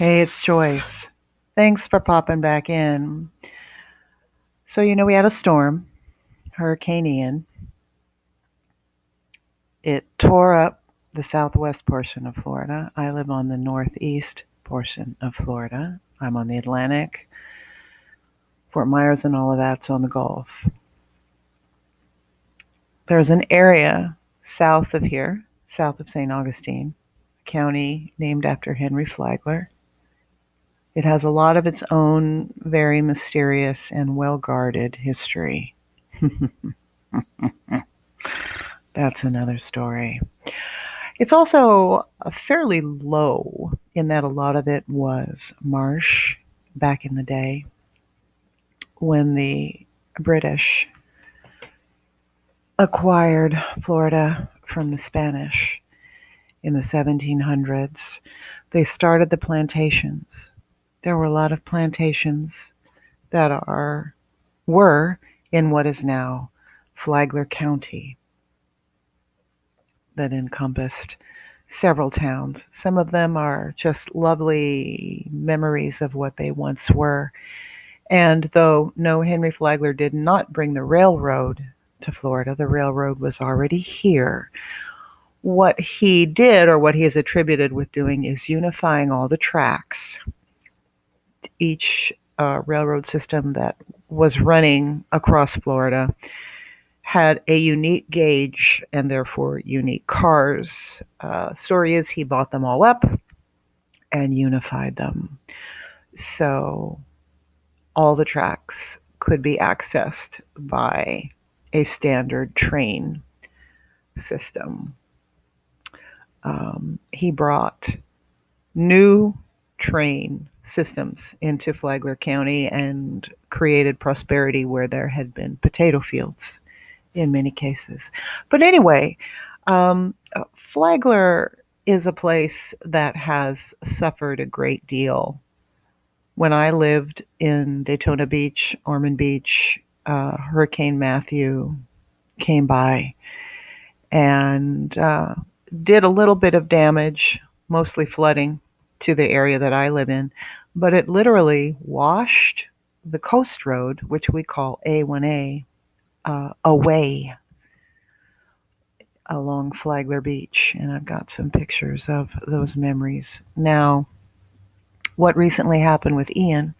Hey, it's Joyce. Thanks for popping back in. So, we had a storm, Hurricane Ian. It tore up the southwest portion of Florida. I live on the northeast portion of Florida. I'm on the Atlantic. Fort Myers and all of that's on the Gulf. There's an area south of here, south of St. Augustine, a county named after Henry Flagler. It has a lot of its own very mysterious and well guarded history. That's another story. It's also fairly low in that a lot of it was marsh back in the day when the British acquired Florida from the Spanish in the 1700s. They started the plantations. There were a lot of plantations that were in what is now Flagler County that encompassed several towns. Some of them are just lovely memories of what they once were. And though no, Henry Flagler did not bring the railroad to Florida, the railroad was already here. What he did, or what he is attributed with doing, is unifying all the tracks. Each railroad system that was running across Florida had a unique gauge and therefore unique cars. Story is he bought them all up and unified them. So all the tracks could be accessed by a standard train system. He brought new train systems into Flagler County and created prosperity where there had been potato fields in many cases. But anyway, Flagler is a place that has suffered a great deal. When I lived in Daytona Beach, Ormond Beach, Hurricane Matthew came by and did a little bit of damage, mostly flooding, to the area that I live in, but it literally washed the coast road, which we call A1A, away along Flagler Beach, and I've got some pictures of those memories. Now, what recently happened with Ian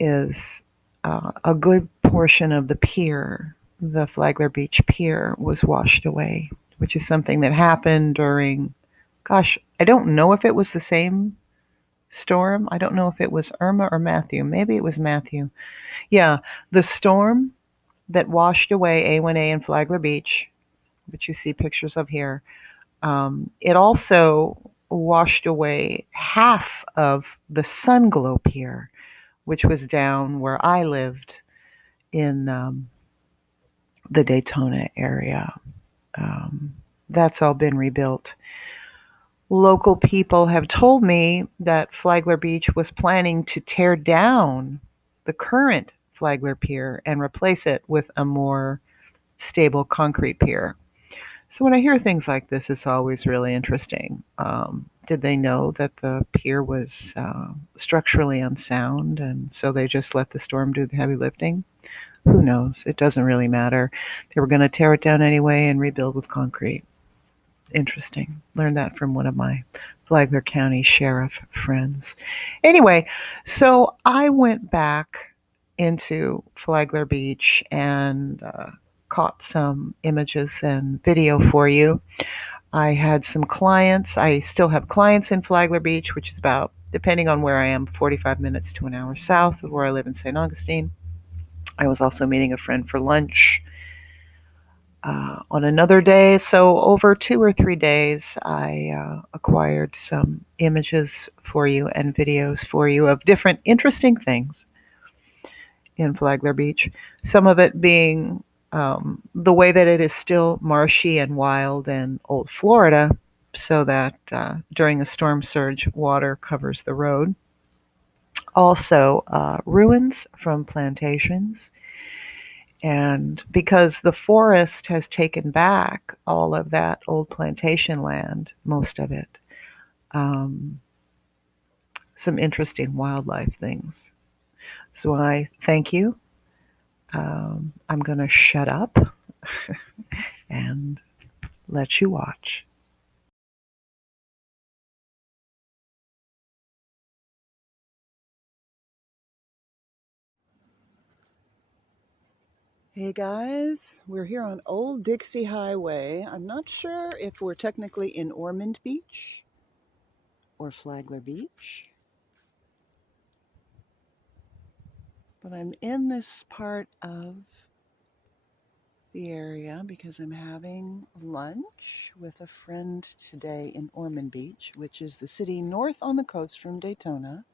is a good portion of the pier, the Flagler Beach Pier, was washed away, which is something that happened during, gosh, I don't know if it was the same storm. I don't know if it was Irma or Matthew. Maybe it was Matthew. Yeah, the storm that washed away A1A and Flagler Beach, which you see pictures of here, it also washed away half of the Sunglow Pier, which was down where I lived in the Daytona area. That's all been rebuilt. Local people have told me that Flagler Beach was planning to tear down the current Flagler Pier and replace it with a more stable concrete pier. So when I hear things like this, it's always really interesting. Did they know that the pier was structurally unsound, and so they just let the storm do the heavy lifting? Who knows? It doesn't really matter. They were going to tear it down anyway and rebuild with concrete. Interesting. Learned that from one of my Flagler County sheriff friends. Anyway, so I went back into Flagler Beach and caught some images and video for you. I had some clients. I still have clients in Flagler Beach, which is about, depending on where I am, 45 minutes to an hour south of where I live in St. Augustine. I was also meeting a friend for lunch on another day. So over 2 or 3 days, I acquired some images for you and videos for you of different interesting things in Flagler Beach. Some of it being the way that it is still marshy and wild and old Florida, so that during a storm surge, water covers the road. Also, ruins from plantations. And because the forest has taken back all of that old plantation land, most of it, um, some interesting wildlife things. So I thank you. I'm going to shut up and let you watch. Hey guys, we're here on Old Dixie Highway. I'm not sure if we're technically in Ormond Beach or Flagler Beach, but I'm in this part of the area because I'm having lunch with a friend today in Ormond Beach, which is the city north on the coast from Daytona.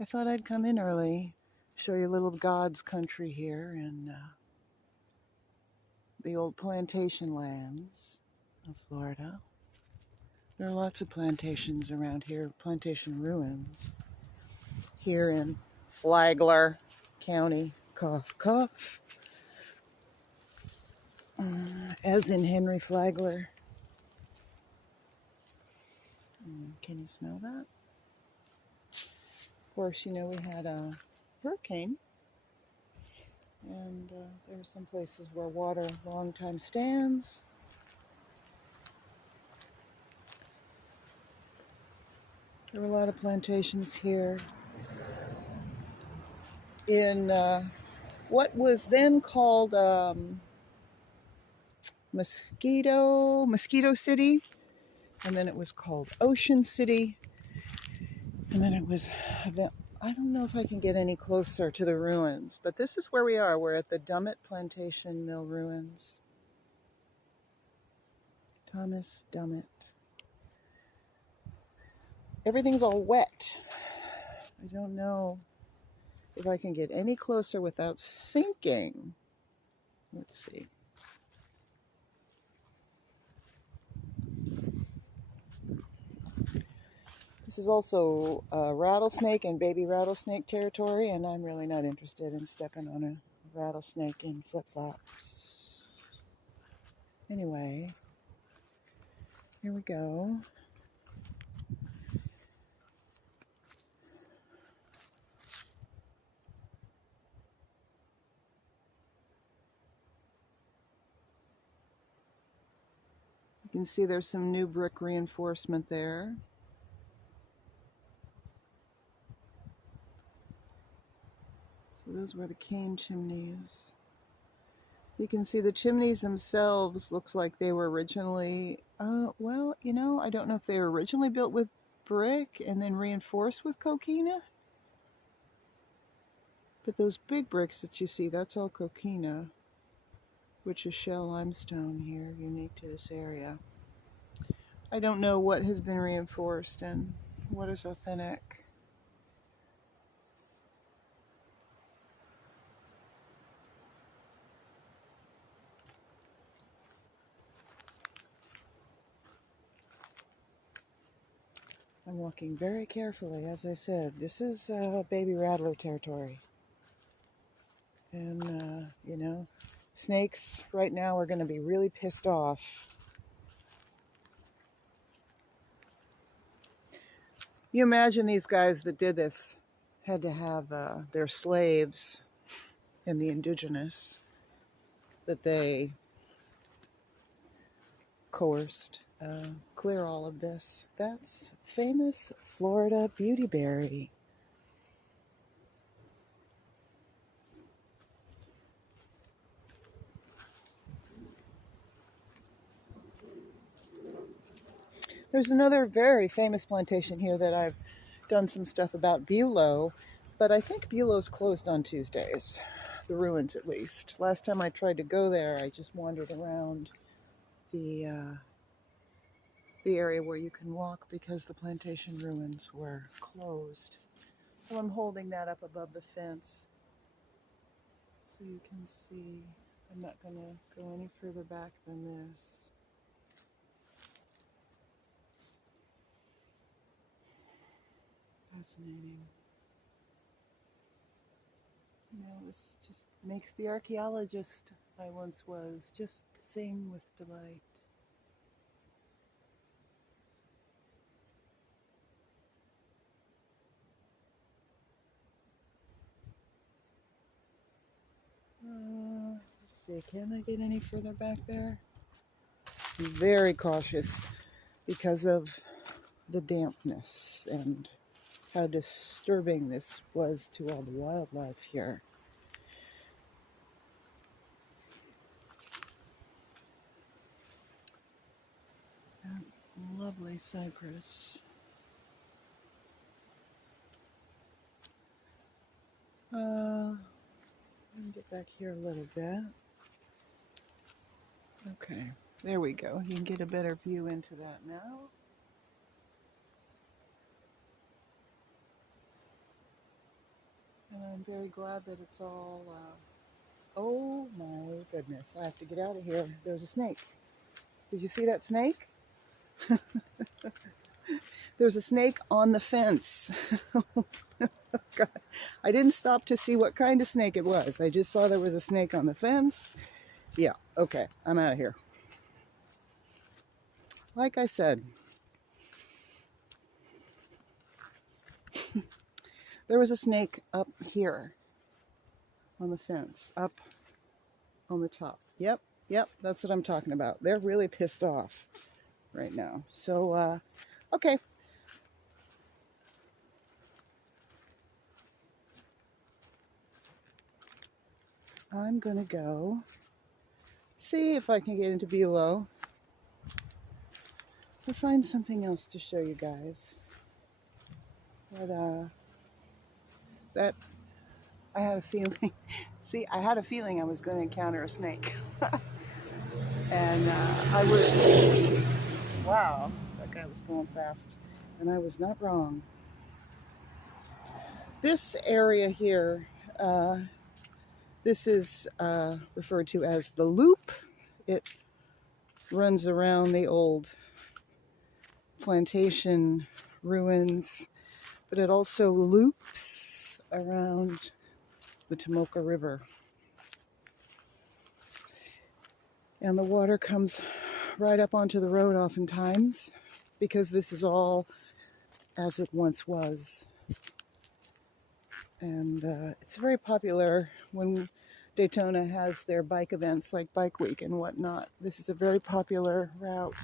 I thought I'd come in early, show you a little God's country here in the old plantation lands of Florida. There are lots of plantations around here, plantation ruins. Here in Flagler County, cough, cough, as in Henry Flagler. Can you smell that? Of course, we had a hurricane, and there are some places where water long time stands. There were a lot of plantations here in what was then called Mosquito City, and then it was called Ocean City, and then it was, I don't know if I can get any closer to the ruins, but this is where we are. We're at the Dummett Plantation Mill ruins. Thomas Dummett. Everything's all wet. I don't know if I can get any closer without sinking. Let's see. This is also rattlesnake and baby rattlesnake territory, and I'm really not interested in stepping on a rattlesnake in flip-flops. Anyway, here we go. You can see there's some new brick reinforcement there. So those were the cane chimneys. You can see the chimneys themselves looks like they were originally, well, I don't know if they were originally built with brick and then reinforced with coquina. But those big bricks that you see, that's all coquina, which is shell limestone here, unique to this area. I don't know what has been reinforced and what is authentic. I'm walking very carefully, as I said. This is baby rattler territory. And, snakes right now are going to be really pissed off. You imagine these guys that did this had to have their slaves and the indigenous that they coerced clear all of this. That's famous Florida beautyberry. There's another very famous plantation here that I've done some stuff about, Bulow, but I think Bulow's closed on Tuesdays, the ruins at least. Last time I tried to go there, I just wandered around the area where you can walk because the plantation ruins were closed. So I'm holding that up above the fence so you can see. I'm not going to go any further back than this. Fascinating. This just makes the archaeologist I once was just sing with delight. Let's see, can I get any further back there? I'm very cautious because of the dampness and how disturbing this was to all the wildlife here. That lovely cypress. Let me get back here a little bit. Okay, there we go. You can get a better view into that now. And I'm very glad that it's all, oh my goodness, I have to get out of here. There's a snake. Did you see that snake? There's a snake on the fence. God. I didn't stop to see what kind of snake it was. I just saw there was a snake on the fence. Yeah, okay, I'm out of here. Like I said, there was a snake up here on the fence, up on the top. Yep, that's what I'm talking about. They're really pissed off right now. So, okay. I'm gonna go see if I can get into Bulow or find something else to show you guys. But, that, I had a feeling, see, I had a feeling I was going to encounter a snake. And I was, wow, that guy was going fast. And I was not wrong. This area here, this is referred to as the loop. It runs around the old plantation ruins, but it also loops around the Tomoka River. And the water comes right up onto the road oftentimes because this is all as it once was. And it's very popular when Daytona has their bike events like Bike Week and whatnot. This is a very popular route.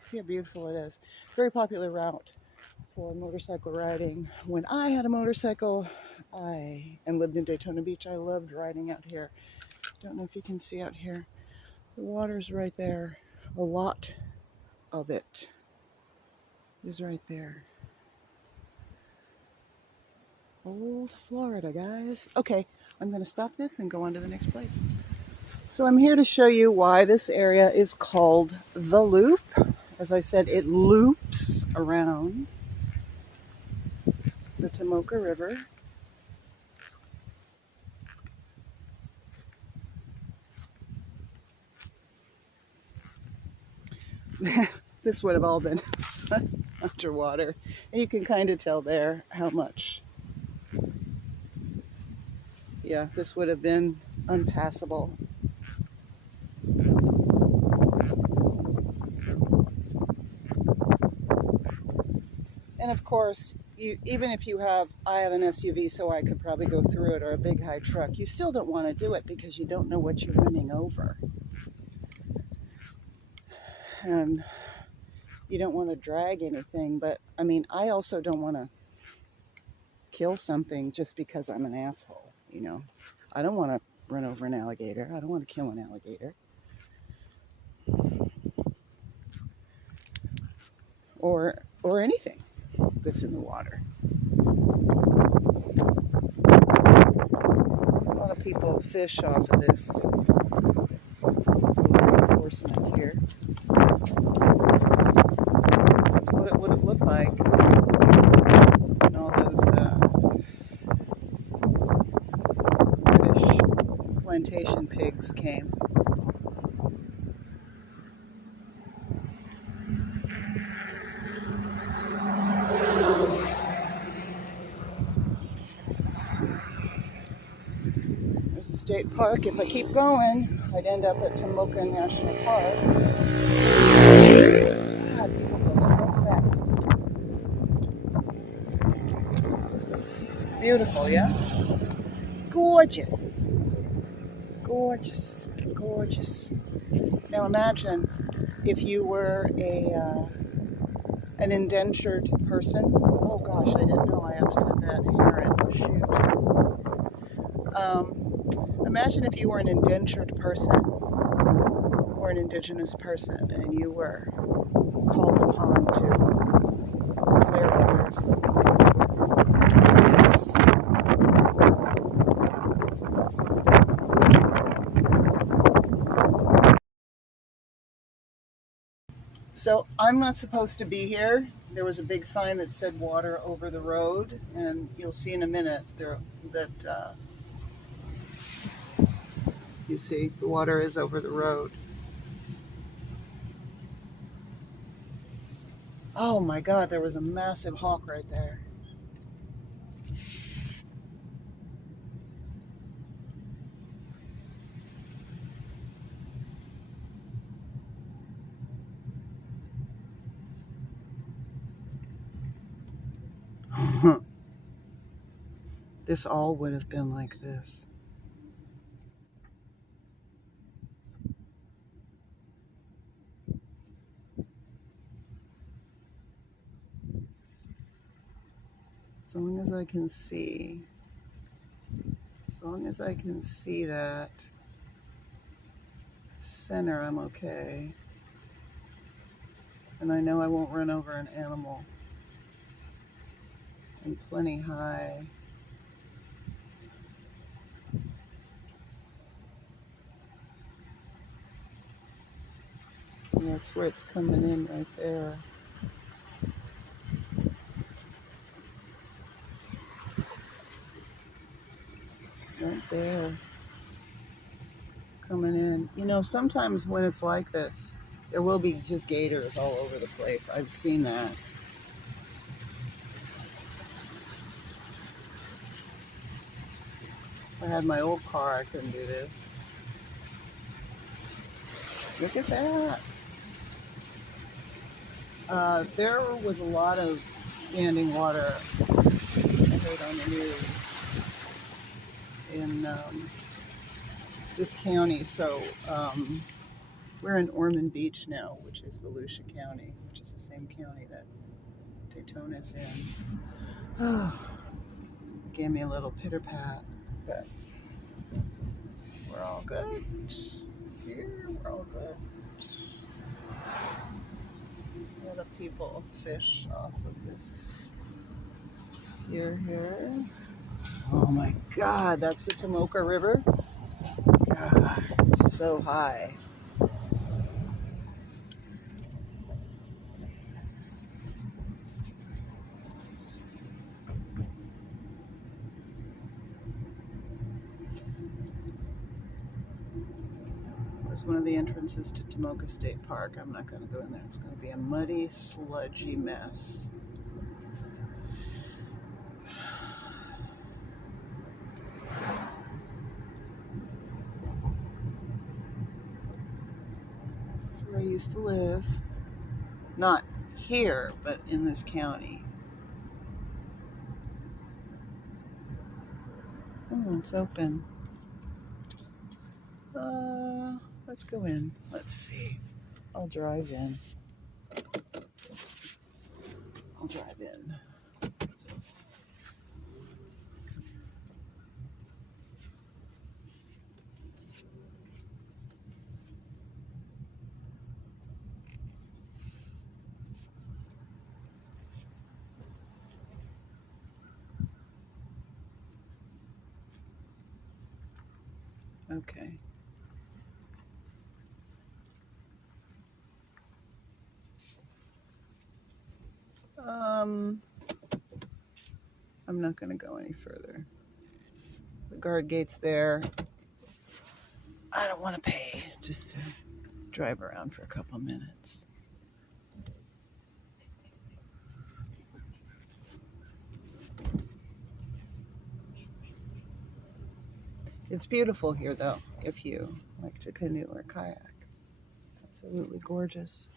See how beautiful it is. Very popular route for motorcycle riding. When I had a motorcycle and lived in Daytona Beach, I loved riding out here. Don't know if you can see out here. The water's right there. A lot of it is right there. Old Florida, guys. Okay, I'm going to stop this and go on to the next place. So I'm here to show you why this area is called the Loop. As I said, it loops around the Tomoka River. This would have all been underwater. And you can kind of tell there how much. Yeah, this would have been unpassable. And of course, even if I have an SUV, so I could probably go through it, or a big high truck, you still don't want to do it because you don't know what you're running over. And you don't want to drag anything, but I mean, I also don't want to kill something just because I'm an asshole, you know. I don't want to run over an alligator. I don't want to kill an alligator. Or anything that's in the water. A lot of people fish off of this reinforcement here. This is what it would have looked like when all those British plantation pigs came. There's a state park. If I keep going, I'd end up at Tomoka National Park. God, people go so fast. Beautiful, yeah? Gorgeous. gorgeous, gorgeous. Now imagine if you were an indentured person. Oh gosh, I didn't know I upset that heron. Shoot. Imagine if you were an indentured person or an indigenous person and you were called upon to clear all this. Yes. So I'm not supposed to be here. There was a big sign that said water over the road, and you'll see in a minute there that you see the water is over the road. Oh my God, there was a massive hawk right there. This all would have been like this. As long as I can see, as long as I can see that center, I'm okay. And I know I won't run over an animal. And plenty high. And that's where it's coming in right there. Right there. Coming in. You know, sometimes when it's like this, there will be just gators all over the place. I've seen that. If I had my old car, I couldn't do this. Look at that. There was a lot of standing water I heard on the news in this county. So we're in Ormond Beach now, which is Volusia County, which is the same county that Daytona's in. Gave me a little pitter pat, but we're all good. Here, we're all good. A lot of people fish off of this pier here. Oh my God, that's the Tomoka River. God, it's so high. It's one of the entrances to Tomoka State Park. I'm not going to go in there. It's going to be a muddy, sludgy mess. This is where I used to live. Not here, but in this county. Oh, it's open. Let's go in. Let's see. I'll drive in. I'll drive in. Okay. I'm not going to go any further. The guard gate's there. I don't want to pay just to drive around for a couple minutes. It's beautiful here, though, if you like to canoe or kayak. Absolutely gorgeous.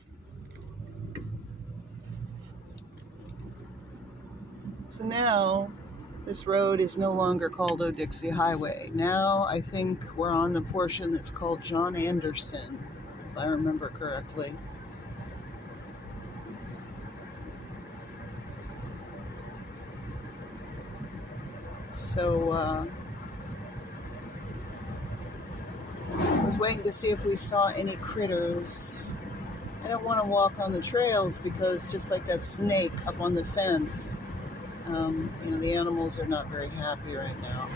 So now This road is no longer called O-Dixie Highway. Now I think we're on the portion that's called John Anderson, if I remember correctly. So I was waiting to see if we saw any critters. I don't want to walk on the trails because just like that snake up on the fence, the animals are not very happy right now.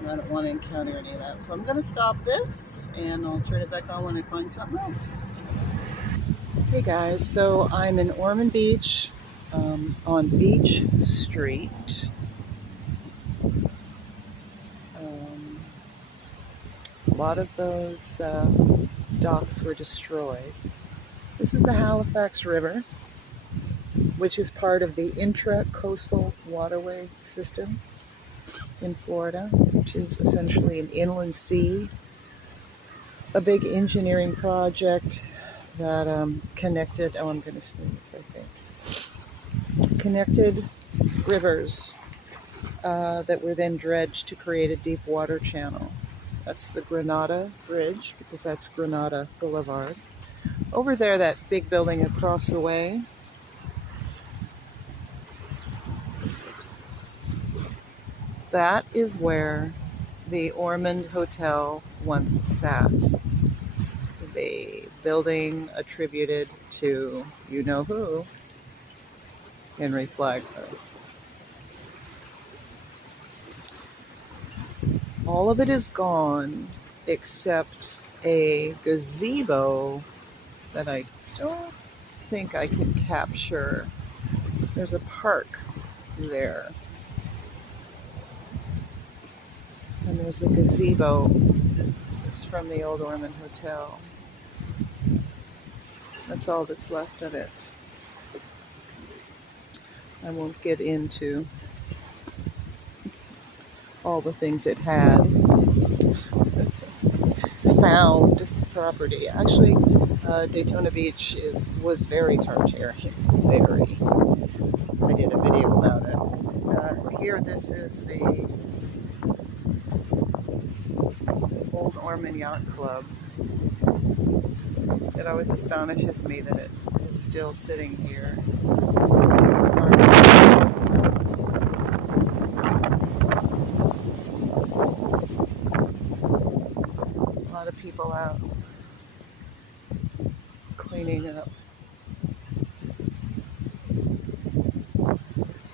And I don't want to encounter any of that. So I'm going to stop this and I'll turn it back on when I find something else. Hey guys, so I'm in Ormond Beach on Beach Street. A lot of those docks were destroyed. This is the Halifax River, which is part of the intra-coastal waterway system in Florida, which is essentially an inland sea. A big engineering project that connected, I'm going to sneeze, I think, connected rivers that were then dredged to create a deep water channel. That's the Granada Bridge, because that's Granada Boulevard. Over there, that big building across the way, that is where the Ormond Hotel once sat. The building attributed to you-know-who, Henry Flagler. All of it is gone except a gazebo that I don't think I can capture. There's a park there. And there's a gazebo that's from the old Ormond Hotel. That's all that's left of it. I won't get into all the things it had. Found property. Actually, Daytona Beach was very Tartarian. Very. I did a video about it. Here, this is the old Ormond Yacht Club. It always astonishes me that it's still sitting here. A lot of people out cleaning up.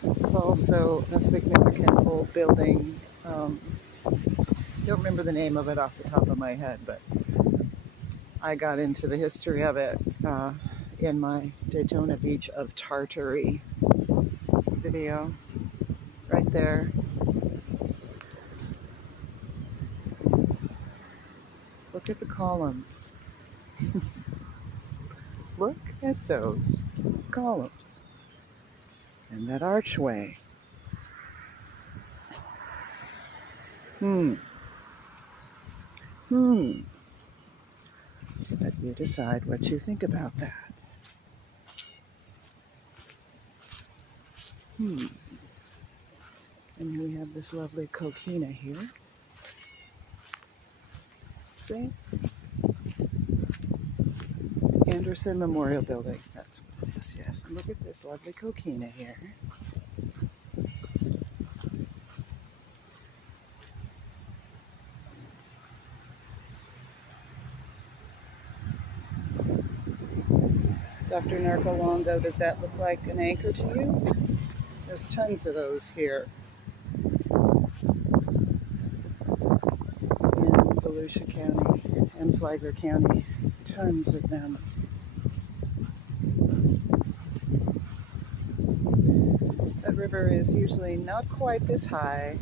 This is also a significant old building. I don't remember the name of it off the top of my head, but I got into the history of it in my Daytona Beach of Tartary video. Right there. Look at the columns. Look at those columns. And that archway. Let you decide what you think about that. And we have this lovely coquina here. See? Anderson Memorial Building. That's what it is, yes. And look at this lovely coquina here. Dr. Narcolongo, does that look like an anchor to you? There's tons of those here in Volusia County and Flagler County. Tons of them. That river is usually not quite this high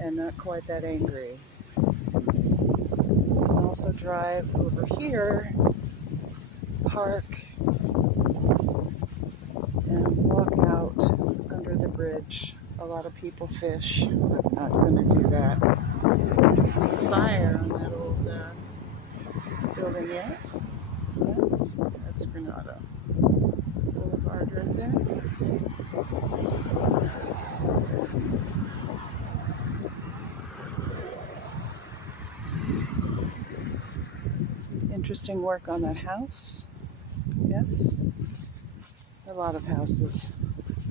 and not quite that angry. You can also drive over here, park, and walk out under the bridge. A lot of people fish. I'm not going to do that. There's the spire on that old building, yes? Yes, that's Granada. Boulevard right there. Interesting work on that house. Yes. A lot of houses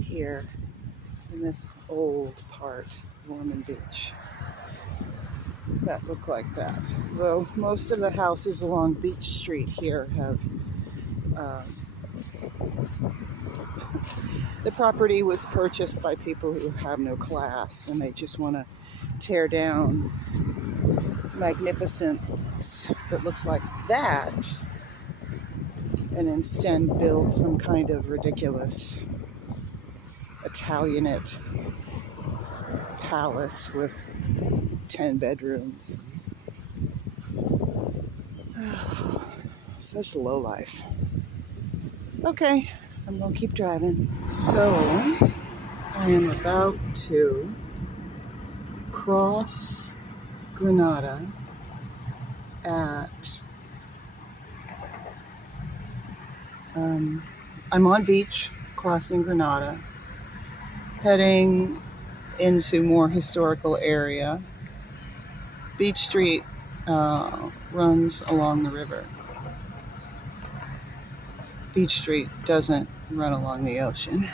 here in this old part of Mormon Beach that look like that. Though most of the houses along Beach Street here have the property was purchased by people who have no class and they just want to tear down magnificence that looks like that and instead build some kind of ridiculous Italianate palace with 10 bedrooms. Such low life. Okay, I'm gonna keep driving. So I am about to cross Granada at I'm on beach crossing Granada, heading into more historical area. Beach Street runs along the river. Beach Street doesn't run along the ocean.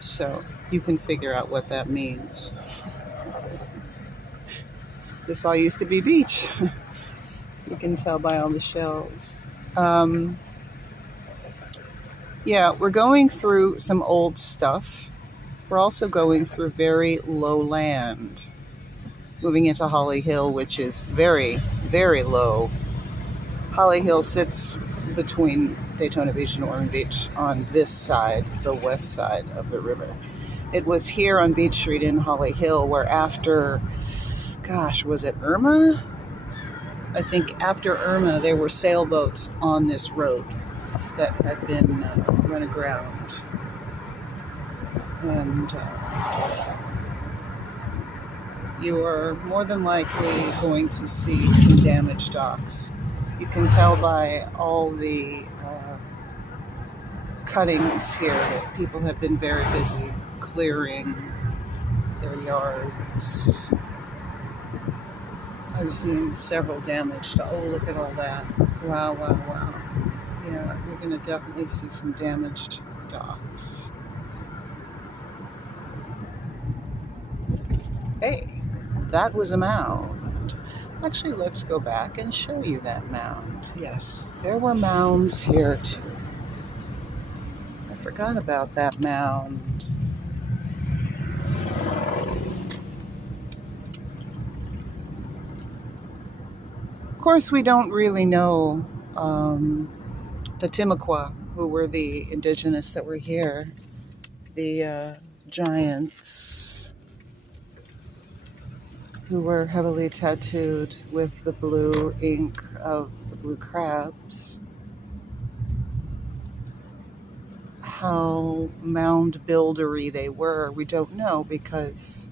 So you can figure out what that means. This all used to be beach. You can tell by all the shells. Yeah, we're going through some old stuff. We're also going through very low land. Moving into Holly Hill, which is very, very low. Holly Hill sits between Daytona Beach and Ormond Beach on this side, the west side of the river. It was here on Beach Street in Holly Hill where after, was it Irma? I think after Irma, there were sailboats on this road that had been run aground. And you are more than likely going to see some damaged docks. You can tell by all the cuttings here that people have been very busy clearing their yards. I've seen several damaged. Oh, look at all that. Wow, wow, wow. Yeah, you're going to definitely see some damaged docks. Hey, that was a mound. Actually, let's go back and show you that mound. Yes, there were mounds here too. I forgot about that mound. Of course, we don't really know the Timucua, who were the indigenous that were here, the giants who were heavily tattooed with the blue ink of the blue crabs. How mound buildery they were, we don't know, because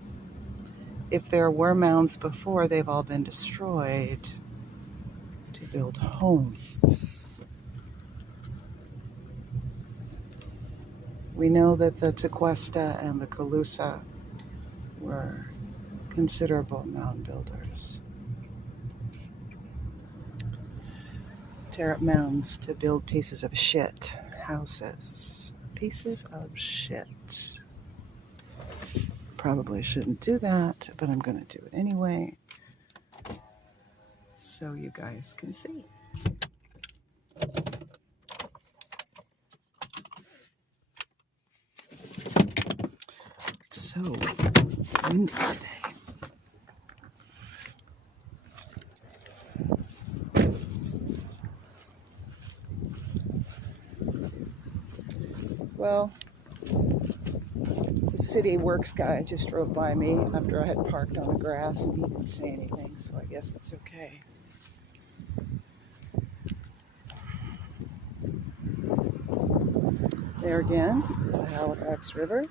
if there were mounds before, they've all been destroyed to build homes. We know that the Tequesta and the Calusa were considerable mound builders. Tear up mounds to build pieces of shit houses. Pieces of shit. Probably shouldn't do that, but I'm going to do it anyway so you guys can see. It's so windy today. Well, the city works guy just drove by me after I had parked on the grass and he didn't say anything, so I guess it's okay. There again is the Halifax River,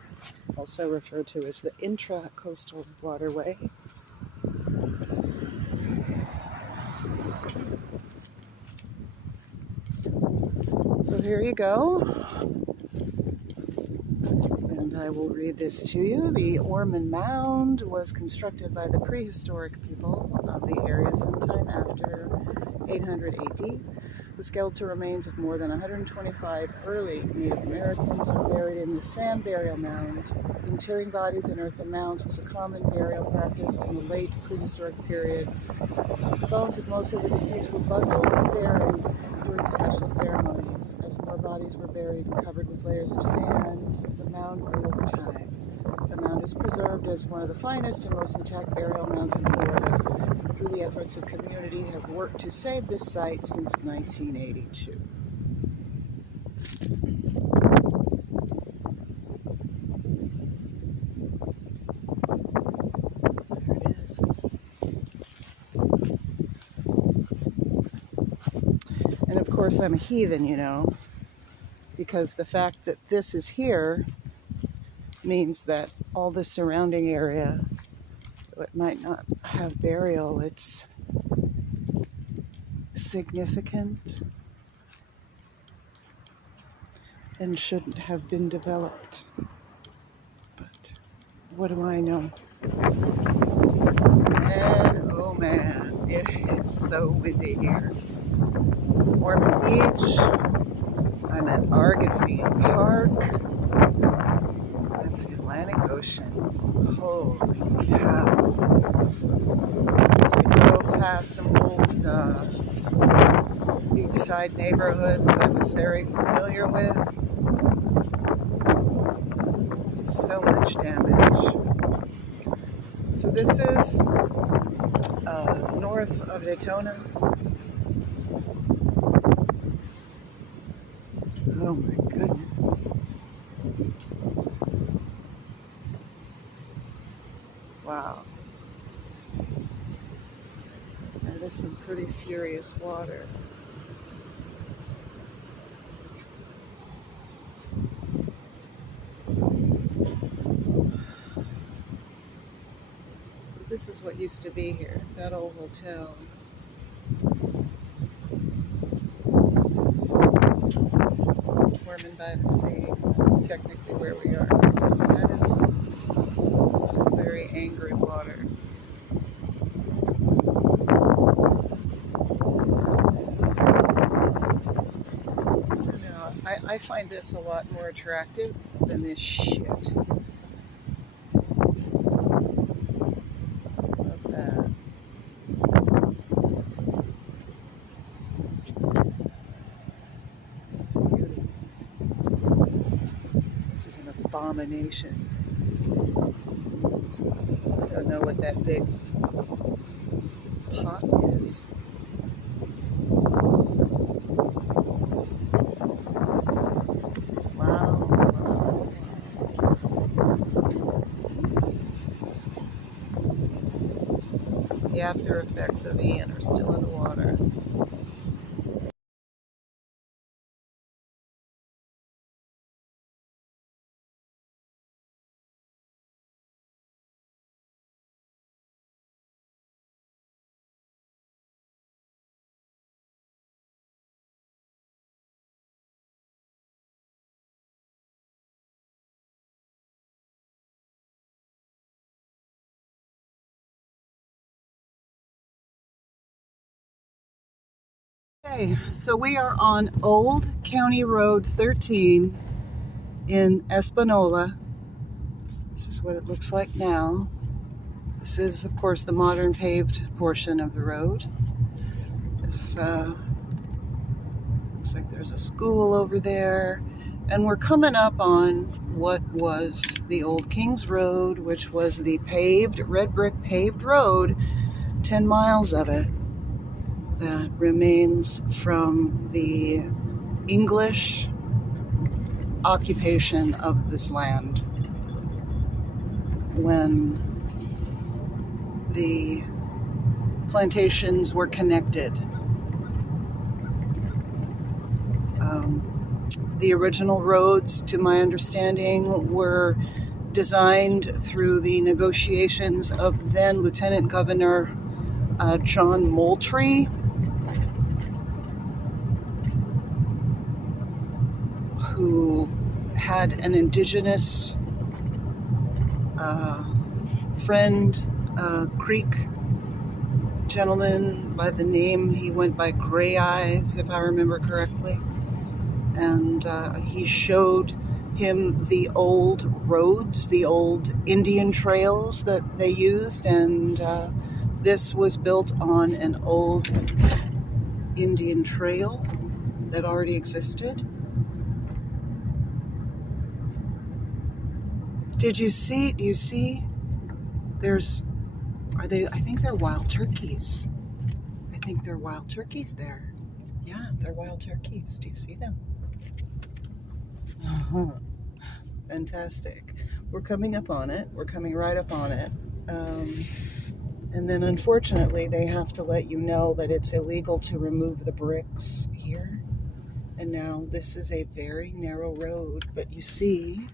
also referred to as the Intra-Coastal Waterway. So here you go. And I will read this to you. The Ormond Mound was constructed by the prehistoric people of the area sometime after 800 AD. The skeletal remains of more than 125 early Native Americans are buried in the sand burial mound. Interring bodies in earthen mounds was a common burial practice in the late prehistoric period. The bones of most of the deceased were bundled and buried during special ceremonies. As more bodies were buried and covered with layers of sand, the mound grew over time. The mound is preserved as one of the finest and most intact burial mounds in Florida. Through the efforts of community, have worked to save this site since 1982. There it is. And of course, I'm a heathen, you know, because the fact that this is here means that all the surrounding area, though it might not have burial, it's significant and shouldn't have been developed. But what do I know? And oh man, it is so windy here. This is Morrigan Beach. I'm at Argosy Park. That's the Atlantic Ocean. Holy cow. We drove past some old beachside neighborhoods I was very familiar with. So much damage. So this is north of Daytona. Oh my goodness. Wow. That is some pretty furious water. So this is what used to be here, that old hotel. Mormon by the Sea. That's technically where we are. That is some very angry water. Now, I find this a lot more attractive than this shit. Love that. It's beautiful. This is an abomination. I don't know what that big pot is. Wow. The after effects of Ian are still in the water. Okay, so we are on Old County Road 13 in Espanola. This is what it looks like now. This is, of course, the modern paved portion of the road. This looks like there's a school over there. And we're coming up on what was the old Kings Road, which was the paved, red brick paved road, 10 miles of it, that remains from the English occupation of this land when the plantations were connected. The original roads, to my understanding, were designed through the negotiations of then Lieutenant Governor John Moultrie. had an indigenous friend, Creek gentleman by the name, he went by Gray Eyes, if I remember correctly. And he showed him the old roads, the old Indian trails that they used. And this was built on an old Indian trail that already existed. Do you see? I think they're wild turkeys. I think they're wild turkeys there. Yeah, they're wild turkeys. Do you see them? Fantastic. We're coming up on it. We're coming right up on it. And then unfortunately, they have to let you know that it's illegal to remove the bricks here. And now this is a very narrow road, but you see,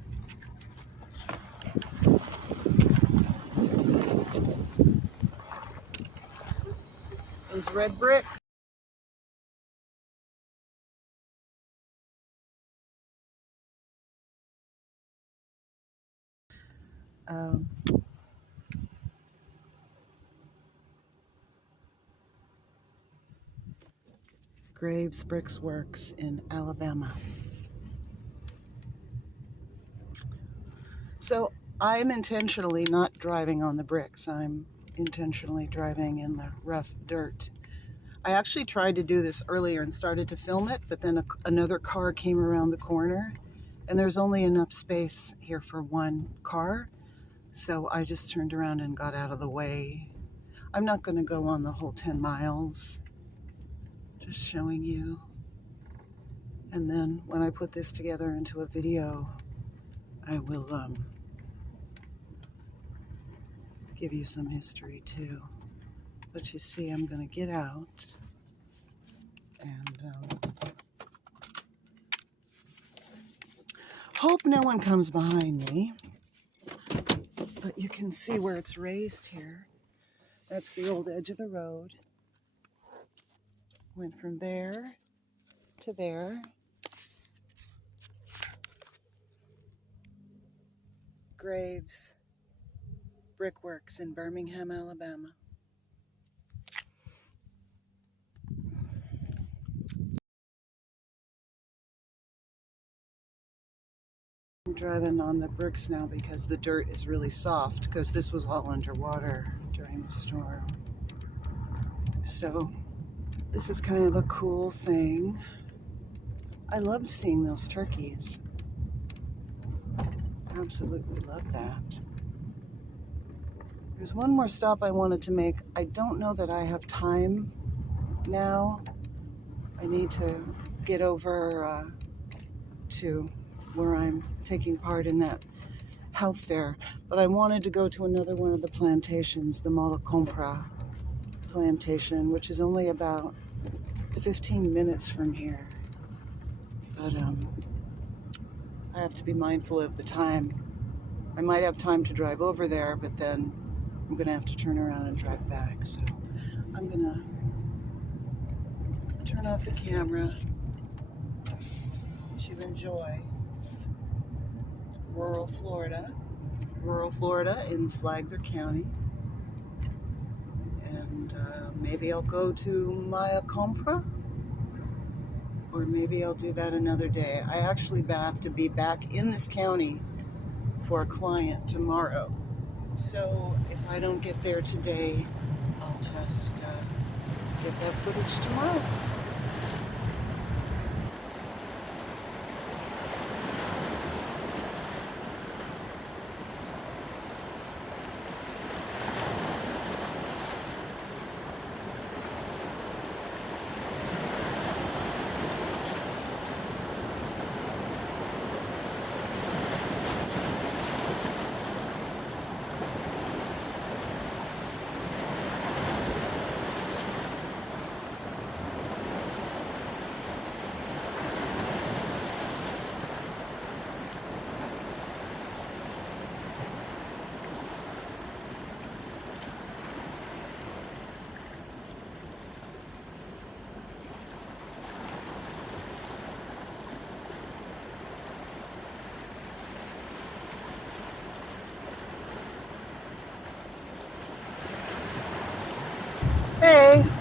those red bricks. Graves Bricks Works in Alabama. So I'm intentionally not driving on the bricks. I'm intentionally driving in the rough dirt. I actually tried to do this earlier and started to film it, but then another car came around the corner and there's only enough space here for one car. So I just turned around and got out of the way. I'm not going to go on the whole 10 miles, just showing you. And then when I put this together into a video, I will give you some history too. But you see, I'm going to get out and hope no one comes behind me. But you can see where it's raised here. That's the old edge of the road. Went from there to there. Graves Brickworks in Birmingham, Alabama. I'm driving on the bricks now because the dirt is really soft, because this was all underwater during the storm. So this is kind of a cool thing. I loved seeing those turkeys. Absolutely love that. There's one more stop I wanted to make. I don't know that I have time now. I need to get over to where I'm taking part in that health fair. But I wanted to go to another one of the plantations, the Malacompra plantation, which is only about 15 minutes from here. But I have to be mindful of the time. I might have time to drive over there, but then I'm gonna have to turn around and drive back. So I'm gonna turn off the camera to enjoy rural Florida in Flagler County. And maybe I'll go to Malacompra, or maybe I'll do that another day. I actually have to be back in this county for a client tomorrow. So if I don't get there today, I'll just get that footage tomorrow.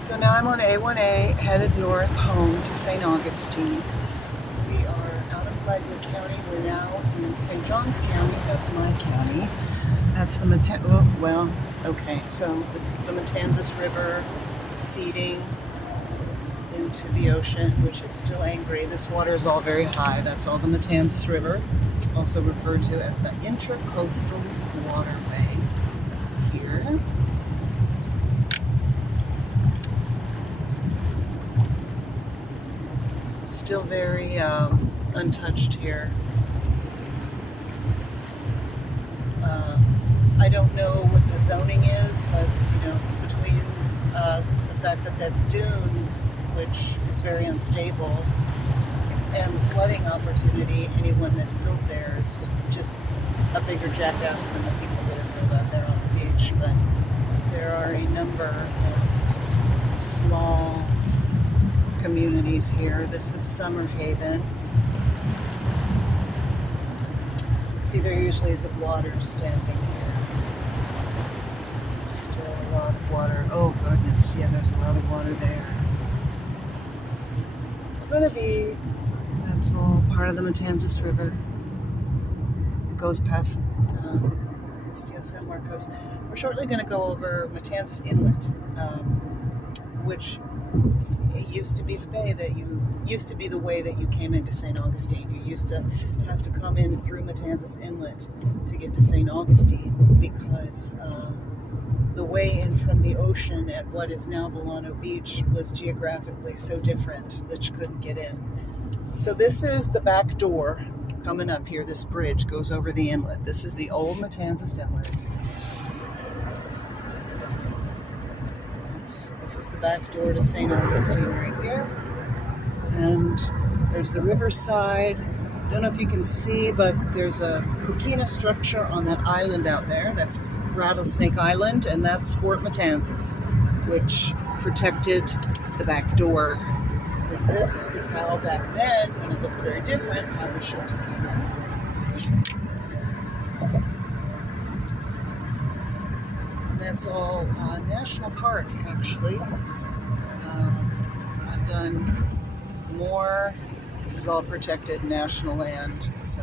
So now I'm on A1A, headed north home to St. Augustine. We are out of Flagler County. We're now in St. Johns County. That's my county. That's the okay. So this is the Matanzas River feeding into the ocean, which is still angry. This water is all very high. That's all the Matanzas River, also referred to as the Intracoastal Waterway here. Still very untouched here. I don't know what the zoning is, but between the fact that that's dunes, which is very unstable, and the flooding opportunity, anyone that built there is just a bigger jackass than the people that have built out there on the beach. But there are a number of small communities here. This is Summer Haven. See, there usually is a water standing here. Still a lot of water. Oh goodness, yeah, there's a lot of water there. That's all part of the Matanzas River. It goes past Castillo San Marcos. We're shortly going to go over Matanzas Inlet, which it used to be the way that you came into St. Augustine. You used to have to come in through Matanzas Inlet to get to St. Augustine because the way in from the ocean at what is now Volano Beach was geographically so different that you couldn't get in. So this is the back door coming up here. This bridge goes over the inlet. This is the old Matanzas Inlet. This is the back door to St. Augustine right here. And there's the riverside. I don't know if you can see, but there's a coquina structure on that island out there. That's Rattlesnake Island, and that's Fort Matanzas, which protected the back door. Because this is how back then, when it looked very different, how the ships came in. That's all national park, actually. I've done more. This is all protected national land, so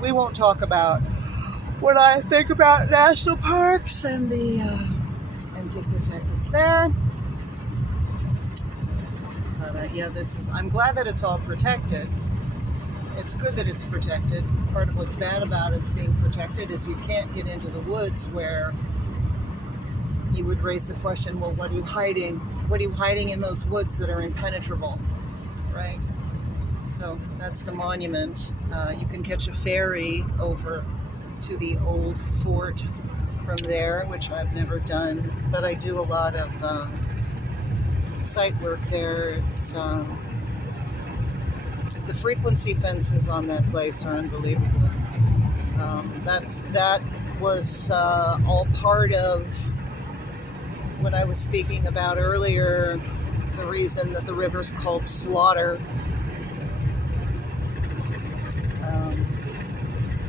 we won't talk about what I think about national parks and the Antiquitech that's there. But yeah, I'm glad that it's all protected. It's good that it's protected. Part of what's bad about it's being protected is you can't get into the woods where you would raise the question, well, what are you hiding? What are you hiding in those woods that are impenetrable, right? So that's the monument. You can catch a ferry over to the old fort from there, which I've never done, but I do a lot of site work there. It's the frequency fences on that place are unbelievable. That was all part of what I was speaking about earlier, the reason that the river's called Slaughter.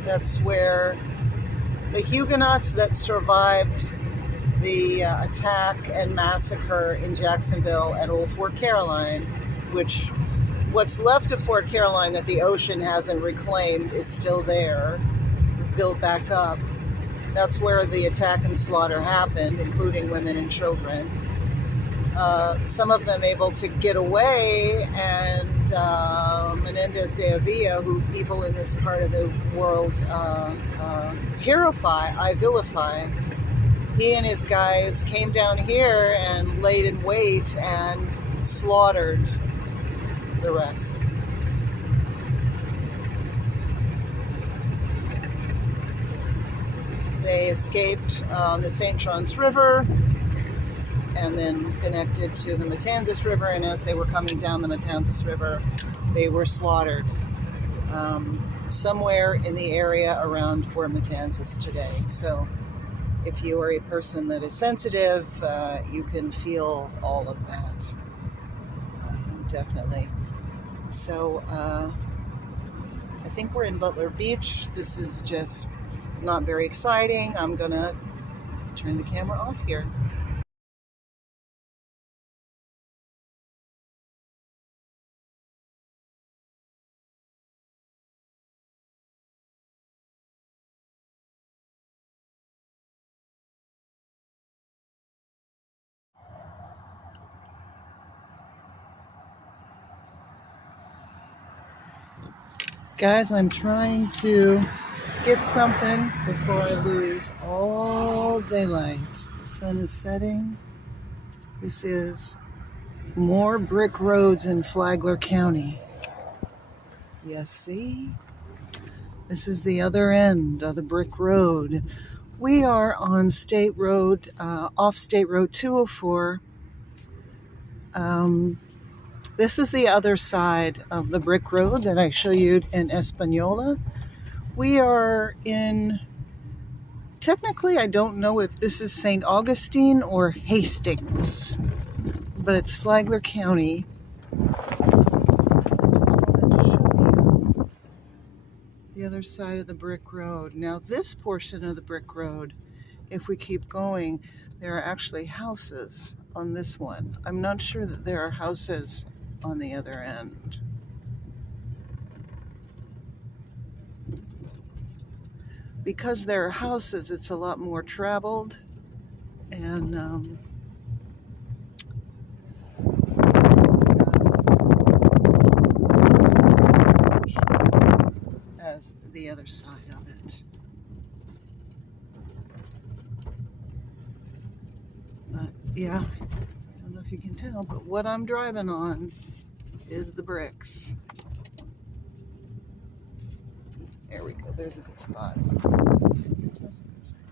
That's where the Huguenots that survived the attack and massacre in Jacksonville at Old Fort Caroline, which what's left of Fort Caroline that the ocean hasn't reclaimed is still there, built back up. That's where the attack and slaughter happened, including women and children. Some of them able to get away, and Menendez de Avila, who people in this part of the world vilify, he and his guys came down here and laid in wait and slaughtered the rest. They escaped the St. Johns River and then connected to the Matanzas River, and as they were coming down the Matanzas River, they were slaughtered somewhere in the area around Fort Matanzas today. So if you are a person that is sensitive, you can feel all of that, definitely. So I think we're in Butler Beach. This is just not very exciting. I'm gonna turn the camera off here. Guys, I'm trying to get something before I lose all daylight. The sun is setting. This is more brick roads in Flagler County. Yes, see? This is the other end of the brick road. We are on State Road, off State Road 204. This is the other side of the brick road that I show you in Espanola. We are in, technically, I don't know if this is St. Augustine or Hastings, but it's Flagler County. The other side of the brick road. Now, this portion of the brick road, if we keep going, there are actually houses on this one. I'm not sure that there are houses on the other end. Because there are houses, it's a lot more traveled, and as the other side of it. But yeah, I don't know if you can tell, but what I'm driving on is the bricks. There we go. There's a good spot. That's a good spot.